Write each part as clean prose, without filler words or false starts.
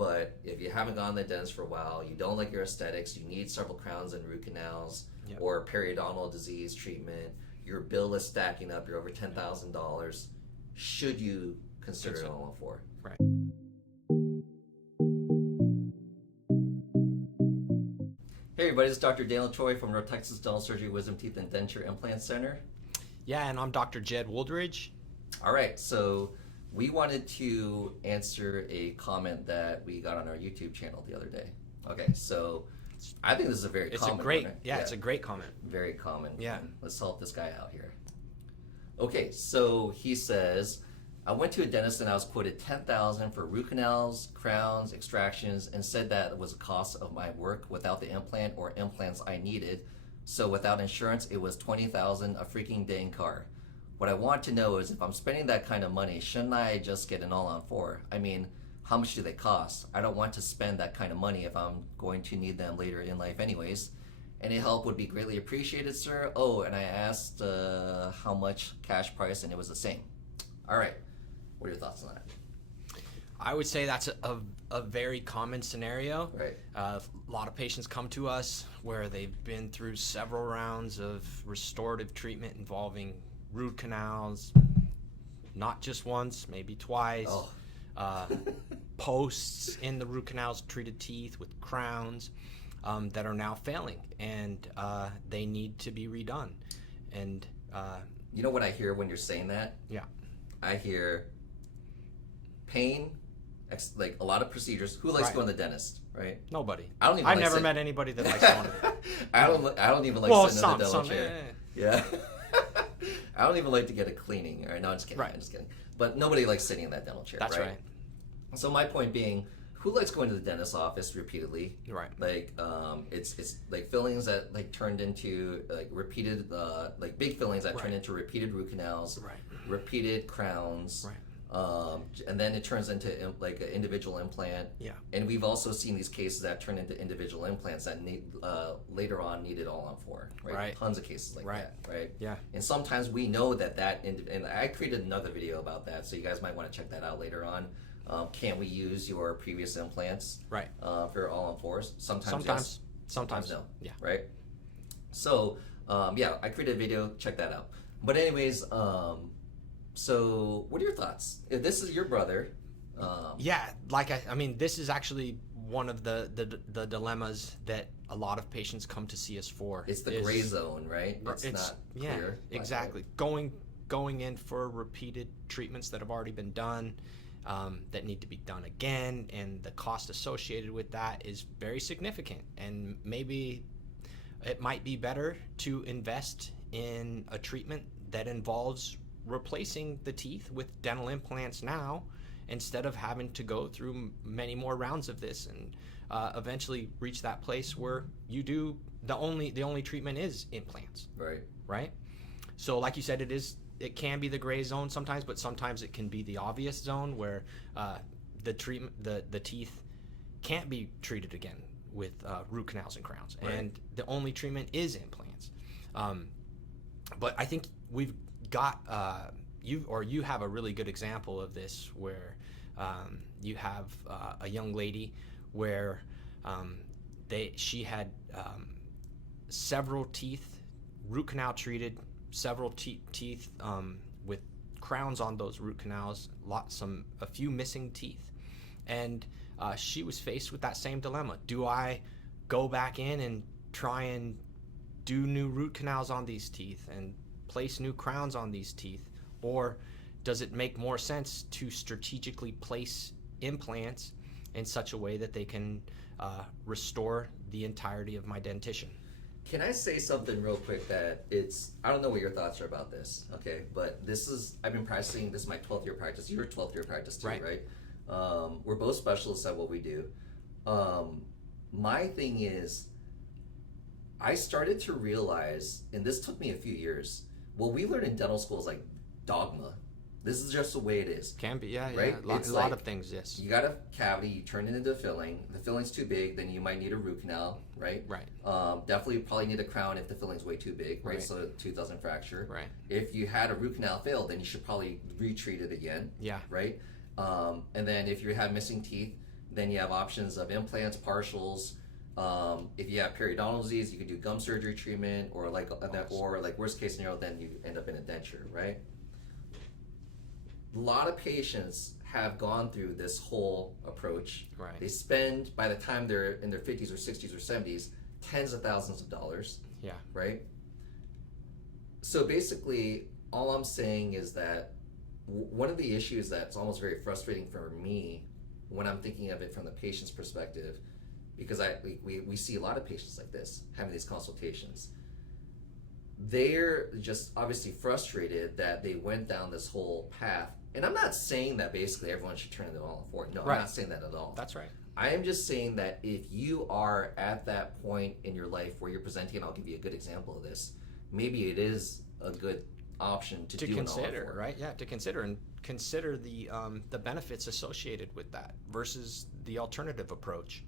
But if you haven't gone to the dentist for a while, you don't like your aesthetics, you need several crowns and root canals, or periodontal disease treatment, your bill is stacking up, you're over $10,000, should you consider an all-on-4? Right. Hey everybody, it's Dr. Daniel Troy from North Texas Dental Surgery, Wisdom Teeth and Denture Implant Center. Yeah, and I'm Dr. Jed Woldridge. All right, so we wanted to answer a comment that we got on our YouTube channel the other day. Okay, so I think this is a very common one, right? It's a great comment. Very common. Yeah. Let's help this guy out here. Okay, so he says, I went to a dentist and I was quoted $10,000 for root canals, crowns, extractions, and said that was the cost of my work without the implant or implants I needed. So without insurance, it was $20,000, a freaking dang car. What I want to know is if I'm spending that kind of money, shouldn't I just get an all-on-4? I mean, how much do they cost? I don't want to spend that kind of money if I'm going to need them later in life anyways. Any help would be greatly appreciated, sir. Oh, and I asked how much cash price, and it was the same. All right. What are your thoughts on that? I would say that's a very common scenario. Right. A lot of patients come to us where they've been through several rounds of restorative treatment involving root canals, not just once, maybe twice. Oh. Posts in the root canals, treated teeth with crowns that are now failing, and they need to be redone. And you know what I hear when you're saying that? Yeah. I hear pain, like a lot of procedures. Who likes going to the dentist, right? Nobody. I've never met anybody that likes going to I don't even like sitting in the dental chair. Yeah. I don't even like to get a cleaning. All right, no, I'm just kidding. Right. I'm just kidding. But nobody likes sitting in that dental chair, That's right. So my point being, who likes going to the dentist's office repeatedly? Right. Like, it's like fillings that like turned into like repeated, like big fillings that turn into repeated root canals, repeated crowns, and then it turns into like an individual implant. Yeah. And we've also seen these cases that turn into individual implants that need later on needed all-on-4. Right. Tons of cases like that. Right. Yeah. And sometimes we know that and I created another video about that, so you guys might want to check that out later on. Can we use your previous implants for all-on-4s? Sometimes yes. Sometimes no. Yeah. Right? So, I created a video. Check that out. But anyways, so what are your thoughts? If this is your brother... I mean, this is actually one of the dilemmas that a lot of patients come to see us for. It's the gray zone, right? It's not clear. Yeah, exactly. Going in for repeated treatments that have already been done, that need to be done again, and the cost associated with that is very significant. And maybe it might be better to invest in a treatment that involves replacing the teeth with dental implants now, instead of having to go through many more rounds of this and eventually reach that place where you do the only treatment is implants. Right. So like you said, it can be the gray zone sometimes, but sometimes it can be the obvious zone where the teeth can't be treated again with root canals and crowns, and the only treatment is implants. But I think we've got you have a really good example of this where you have a young lady where she had several teeth root canal treated, several teeth with crowns on those root canals, a few missing teeth, and she was faced with that same dilemma. Do I go back in and try and do new root canals on these teeth and place new crowns on these teeth, or does it make more sense to strategically place implants in such a way that they can restore the entirety of my dentition? Can I say something real quick that I don't know what your thoughts are about this, okay? But I've been practicing, this is my 12th year practice. You're 12th year practice too, right? We're both specialists at what we do. My thing is, I started to realize, and this took me a few years, what we learn in dental school is like dogma. This is just the way it is. Can be, yeah. Right? A lot of things, yes. You got a cavity, you turn it into a filling. The filling's too big, then you might need a root canal, right? Right. Definitely probably need a crown if the filling's way too big, right? So the tooth doesn't fracture. Right. If you had a root canal failed, then you should probably retreat it again. Yeah. Right? And then if you have missing teeth, Then you have options of implants, partials. If you have periodontal disease, you can do gum surgery treatment, or like worst case scenario, then you end up in a denture, right? A lot of patients have gone through this whole approach. Right. They spend, by the time they're in their 50s or 60s or 70s, tens of thousands of dollars. Yeah. Right? So basically, all I'm saying is that one of the issues that's almost very frustrating for me when I'm thinking of it from the patient's perspective, because we see a lot of patients like this having these consultations. They're just obviously frustrated that they went down this whole path. And I'm not saying that basically everyone should turn it all for it. No, right. I'm not saying that at all. That's right. I am just saying that if you are at that point in your life where you're presenting, and I'll give you a good example of this, maybe it is a good option to do consider, right? Yeah, to consider and consider the benefits associated with that versus the alternative approach.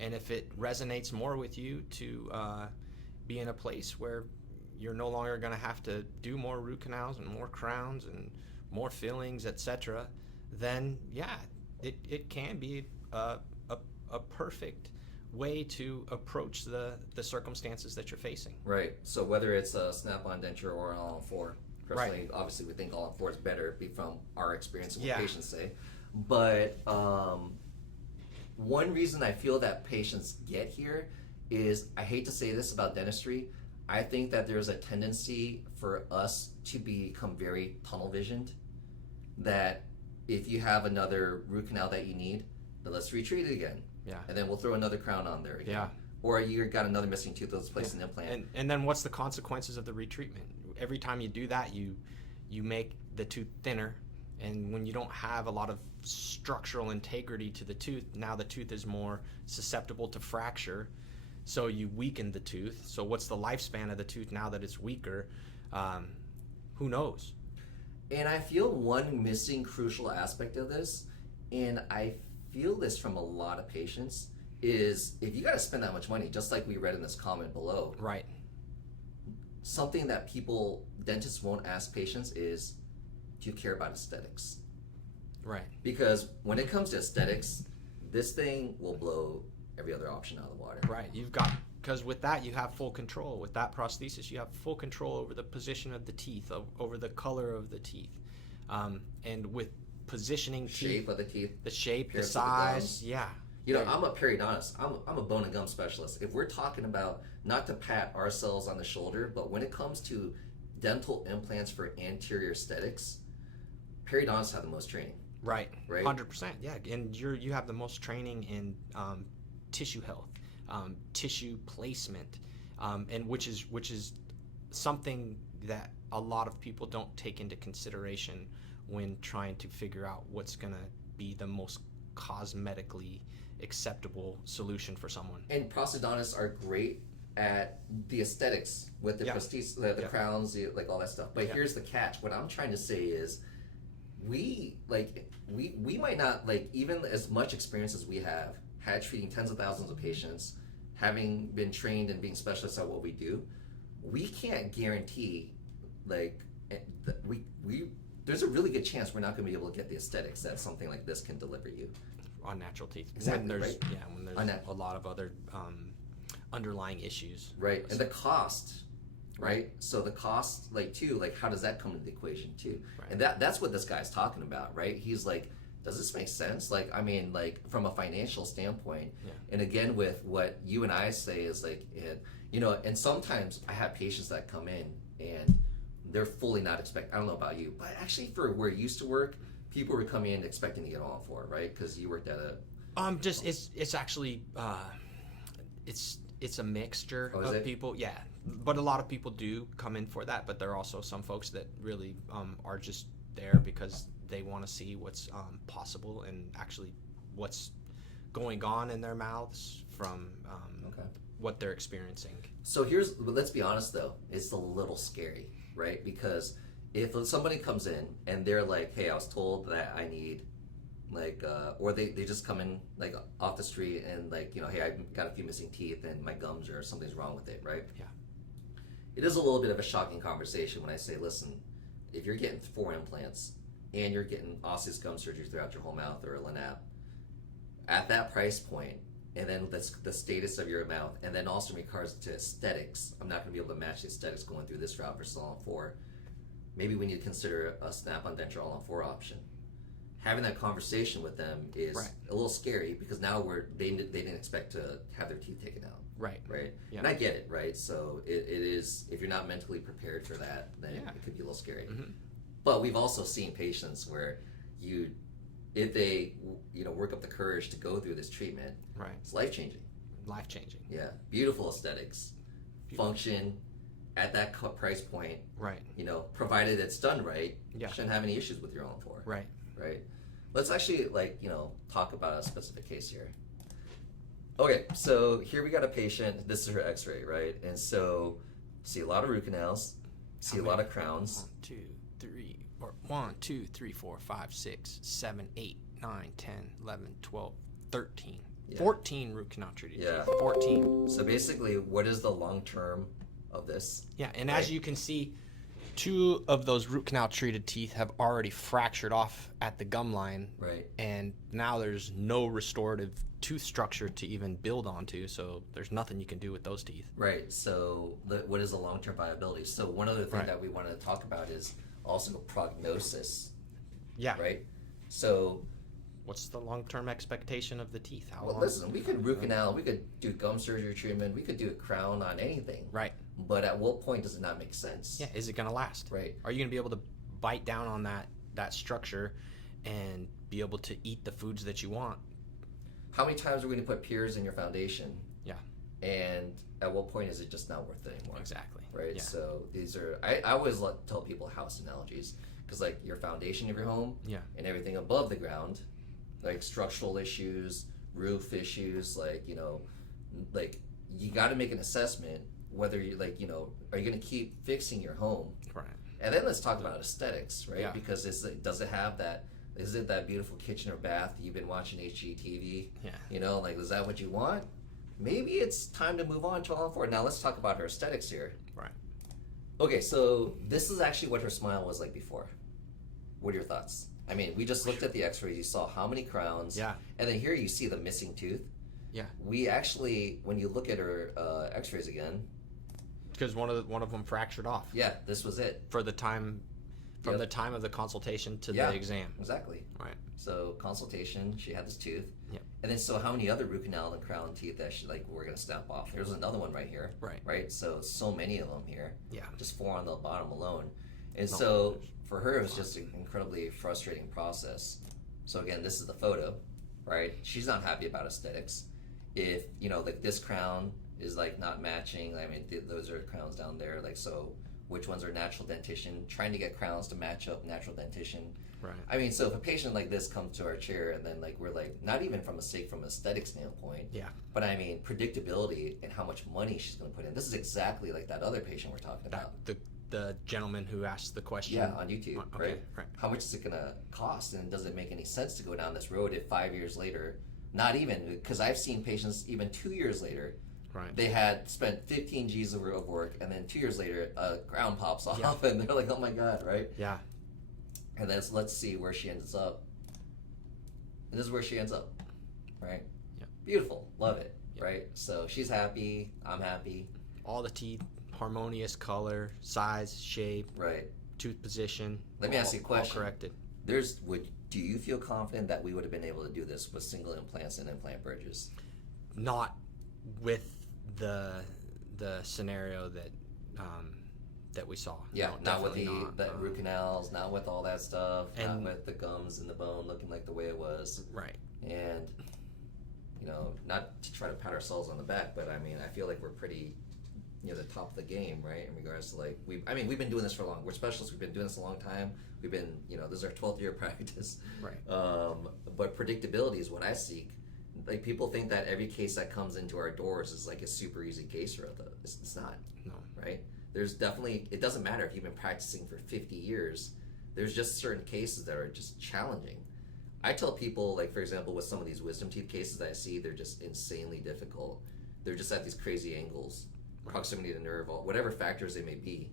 And if it resonates more with you to be in a place where you're no longer going to have to do more root canals and more crowns and more fillings, etc., then yeah, it can be a perfect way to approach the circumstances that you're facing. Right. So whether it's a snap-on denture or an all-on-4, personally, right. Obviously we think all-on-4 is better from our experience and what yeah. patients say. But one reason I feel that patients get here is, I hate to say this about dentistry, I think that there's a tendency for us to become very tunnel visioned, that if you have another root canal that you need, then let's retreat it again. Yeah. And then we'll throw another crown on there again. Yeah. Or you got another missing tooth, let's place an implant. And then what's the consequences of the retreatment? Every time you do that, you make the tooth thinner, and when you don't have a lot of structural integrity to the tooth, now the tooth is more susceptible to fracture, so you weaken the tooth. So what's the lifespan of the tooth now that it's weaker? Who knows? And I feel one missing crucial aspect of this, and I feel this from a lot of patients, is if you got to spend that much money, just like we read in this comment below, right? Something that dentists won't ask patients is, do you care about aesthetics? Right. Because when it comes to aesthetics, this thing will blow every other option out of the water. Right. Because with that, you have full control. With that prosthesis, you have full control over the position of the teeth, over the color of the teeth. And with positioning shape of the teeth, the shape, the size, You know, I'm a periodontist. I'm a bone and gum specialist. If we're talking about, not to pat ourselves on the shoulder, but when it comes to dental implants for anterior aesthetics, periodontists have the most training. Right. 100%. Yeah, and you have the most training in tissue health, tissue placement, and which is something that a lot of people don't take into consideration when trying to figure out what's going to be the most cosmetically acceptable solution for someone. And prosthodontists are great at the aesthetics with the prosthesis, the crowns, like all that stuff. But here's the catch. What I'm trying to say is, we might not, like, even as much experience as we have had treating tens of thousands of patients, having been trained and being specialists at what we do, we can't guarantee, like, there's a really good chance we're not going to be able to get the aesthetics that something like this can deliver you on natural teeth. Exactly. When there's, right. when there's a lot of other underlying issues. Right. And the cost, right? So the cost, how does that come into the equation too? Right. And that's what this guy's talking about, right? He's like, does this make sense? Like, I mean, like, from a financial standpoint, and again, with what you and I say is like, and sometimes I have patients that come in and they're fully not expecting, I don't know about you, but actually for where you used to work, people were coming in expecting to get on for it, right? Because you worked at a... It's actually, it's a mixture of people, but a lot of people do come in for that, but there are also some folks that really are just there because they want to see what's possible and actually what's going on in their mouths from what they're experiencing. So let's be honest though, it's a little scary, right? Because if somebody comes in and they're like, hey, I was told that I need, like, or they just come in, like, off the street and, like, hey, I've got a few missing teeth and my gums or something's wrong with it, right? Yeah. It is a little bit of a shocking conversation when I say, listen, if you're getting 4 implants and you're getting osseous gum surgery throughout your whole mouth or a LANAP, at that price point, and then the status of your mouth, and then also in regards to aesthetics, I'm not going to be able to match the aesthetics going through this route versus all-on-4. Maybe we need to consider a snap-on denture all-on-4 option. Having that conversation with them is a little scary because now they didn't expect to have their teeth taken out. Right. Yeah. And I get it, right? So it is, if you're not mentally prepared for that, then it could be a little scary. Mm-hmm. But we've also seen patients where if they work up the courage to go through this treatment, it's life-changing. Life-changing. Yeah. Beautiful aesthetics. Function at that price point. Right. Provided it's done right, you shouldn't have any issues with your all-on-4. Right. Let's actually talk about a specific case here. Okay, so here we got a patient. This is her x-ray, right? And so see a lot of root canals, see a lot of crowns. 1, 2, 3, 4, 5, 6, 7, 8, 9, 10, 11, 12, 13. 14 root canal treated teeth. 14. So basically, what is the long term of this? Yeah, and as you can see, 2 of those root canal treated teeth have already fractured off at the gum line. Right. And now there's no restorative tooth structure to even build onto, so there's nothing you can do with those teeth. Right. So what is the long-term viability? So one other thing that we wanted to talk about is also prognosis. Yeah. Right? So what's the long-term expectation of the teeth? How long? Listen, we could root canal, we could do gum surgery treatment, we could do a crown on anything. Right. But at what point does it not make sense? Yeah, is it going to last? Right. Are you going to be able to bite down on that structure and be able to eat the foods that you want? How many times are we going to put piers in your foundation? Yeah. And at what point is it just not worth it anymore? Exactly. Right. Yeah. So these are, I always tell people house analogies because your foundation of your home and everything above the ground, structural issues, roof issues, you got to make an assessment whether you are you going to keep fixing your home? Right. And then let's talk about aesthetics, right? Yeah. Because does it have that? Is it that beautiful kitchen or bath you've been watching HGTV? Yeah. Is that what you want? Maybe it's time to move on to all-on-4. Now let's talk about her aesthetics here. Right. Okay, so this is actually what her smile was like before. What are your thoughts? I mean, we just looked at the x-rays. You saw how many crowns. Yeah. And then here you see the missing tooth. Yeah. We actually, when you look at her x-rays again. Because one of them fractured off. Yeah, this was it. For the time, from the time of the consultation to the exam. Exactly. Right. So consultation, she had this tooth. Yep. And then so how many other root canal and crown teeth that we're going to snap off? There's another one right here. Right. Right? So many of them here. Yeah. Just 4 on the bottom alone. And so for her, it was just an incredibly frustrating process. So again, this is the photo, right? She's not happy about aesthetics. If, this crown is not matching, those are crowns down there. So which ones are natural dentition? Trying to get crowns to match up natural dentition. Right. So if a patient like this comes to our chair and then we're not even from an aesthetic standpoint, but predictability and how much money she's going to put in. This is exactly like that other patient we're talking about. The gentleman who asked the question. Yeah, on YouTube, okay, right? How much is it going to cost, and does it make any sense to go down this road if 5 years later, not even, because I've seen patients even 2 years later, they had spent 15 G's of work, and then 2 years later, a crown pops off, and they're like, oh my God, right? Yeah. And then let's see where she ends up. And this is where she ends up, right? Yeah. Beautiful, love it, right? So she's happy, I'm happy. All the teeth, harmonious color, size, shape, right? Tooth position. Let me ask you a question. All corrected. Do you feel confident that we would have been able to do this with single implants and implant bridges? Not with the scenario that we saw. Yeah, no, not with the root canals, not with all that stuff, not with the gums and the bone looking like the way it was. Right. And, not to try to pat ourselves on the back, but I feel like we're pretty near the top of the game, right? In regards to we've been doing this for long. We're specialists. We've been doing this a long time. We've been, this is our 12th year of practice. Right. But predictability is what I seek. People think that every case that comes into our doors is a super easy case, or it's not. No. Right? There's definitely, it doesn't matter if you've been practicing for 50 years. There's just certain cases that are just challenging. I tell people, for example, with some of these wisdom teeth cases that I see, they're just insanely difficult. They're just at these crazy angles, proximity to nerve, whatever factors they may be.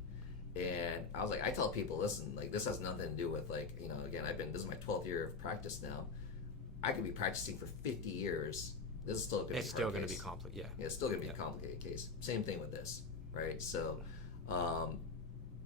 And I tell people, listen, this has nothing to do with again, this is my 12th year of practice now. I could be practicing for 50 years. This is still going to be It's still going to be complicated. Yeah, it's still going to be a complicated case. Same thing with this, right? So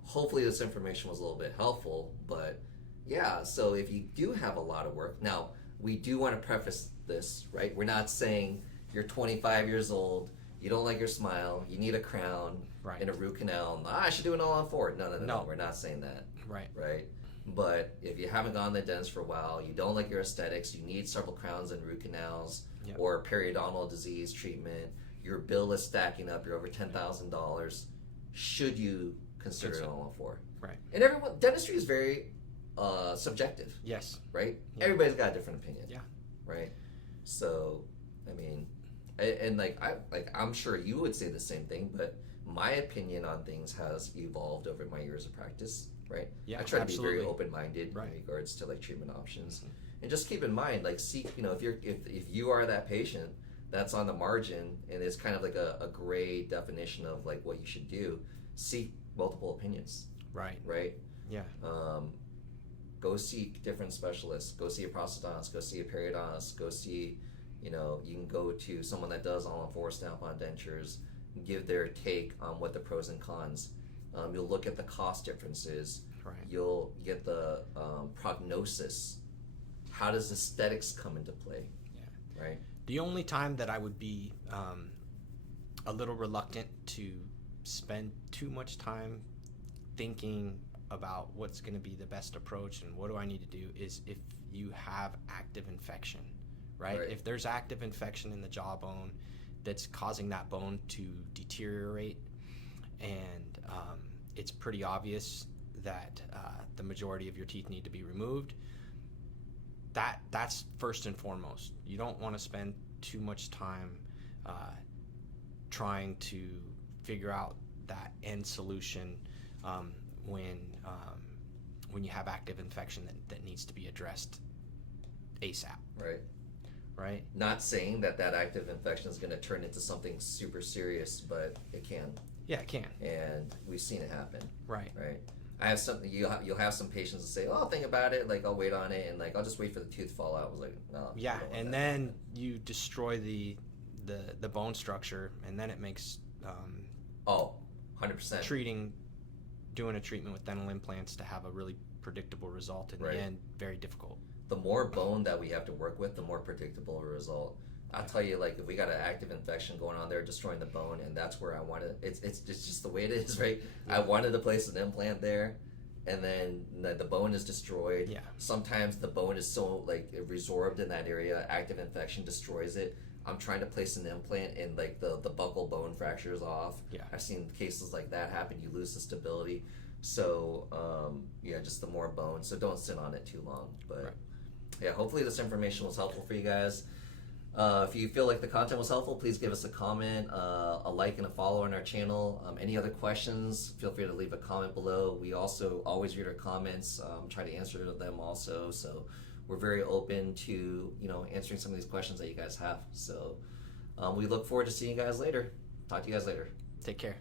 hopefully this information was a little bit helpful, but yeah, so if you do have a lot of work, now we do want to preface this, right? We're not saying you're 25 years old, you don't like your smile, you need a crown Right. and a root canal, I should do an all-on-4. No, we're not saying that, right? But if you haven't gone to the dentist for a while, you don't like your aesthetics, you need several crowns and root canals, or periodontal disease treatment, your bill is stacking up, you're over $10,000, should you consider an all-on-4? Right. And dentistry is very subjective. Yes. Right? Yeah. Everybody's got a different opinion. Yeah. Right? So, I mean, and I'm sure you would say the same thing, but my opinion on things has evolved over my years of practice, right? Yeah, I try to absolutely. be very open-minded in regards to like treatment options, and just keep in mind, like, seek, if you are that patient that's on the margin and it's kind of like a gray definition of like what you should do, seek multiple opinions. Right. Yeah. Go seek different specialists. Go see a prosthodontist. Go see a periodontist. Go see, you can go to someone that does all-on-4 snap-on dentures, give their take on what the pros and cons. You'll look at the cost differences. Right. You'll get the prognosis. How does aesthetics come into play? Yeah. Right. The only time that I would be a little reluctant to spend too much time thinking about what's going to be the best approach and what do I need to do is if you have active infection, right? If there's active infection in the jawbone that's causing that bone to deteriorate, and it's pretty obvious that the majority of your teeth need to be removed, that's first and foremost. You don't want to spend too much time trying to figure out that end solution when you have active infection that needs to be addressed ASAP. Right. Not saying that active infection is going to turn into something super serious, but it can. Yeah, it can. And we've seen it happen. Right. I have something. You'll have some patients that say, "Oh, think about it. Like, I'll wait on it, and like, I'll just wait for the tooth to fall out." I was like, "No." Yeah, and then you destroy the bone structure, and then it makes 100%. Doing a treatment with dental implants to have a really predictable result in the end, very difficult. The more bone that we have to work with, the more predictable a result. I'll tell you, like, if we got an active infection going on there, destroying the bone, and that's where I wanted, it's just the way it is, right? Yeah. I wanted to place an implant there, and then the bone is destroyed. Yeah. Sometimes the bone is so, like, resorbed in that area, active infection destroys it. I'm trying to place an implant, and, like, the buccal bone fractures off. Yeah. I've seen cases like that happen. You lose the stability. So, just the more bone. So don't sit on it too long. But, yeah, hopefully this information was helpful for you guys. If you feel like the content was helpful, please give us a comment, a like, and a follow on our channel. Any other questions, feel free to leave a comment below. We also always read our comments, try to answer them also. So we're very open to answering some of these questions that you guys have. So we look forward to seeing you guys later. Talk to you guys later. Take care.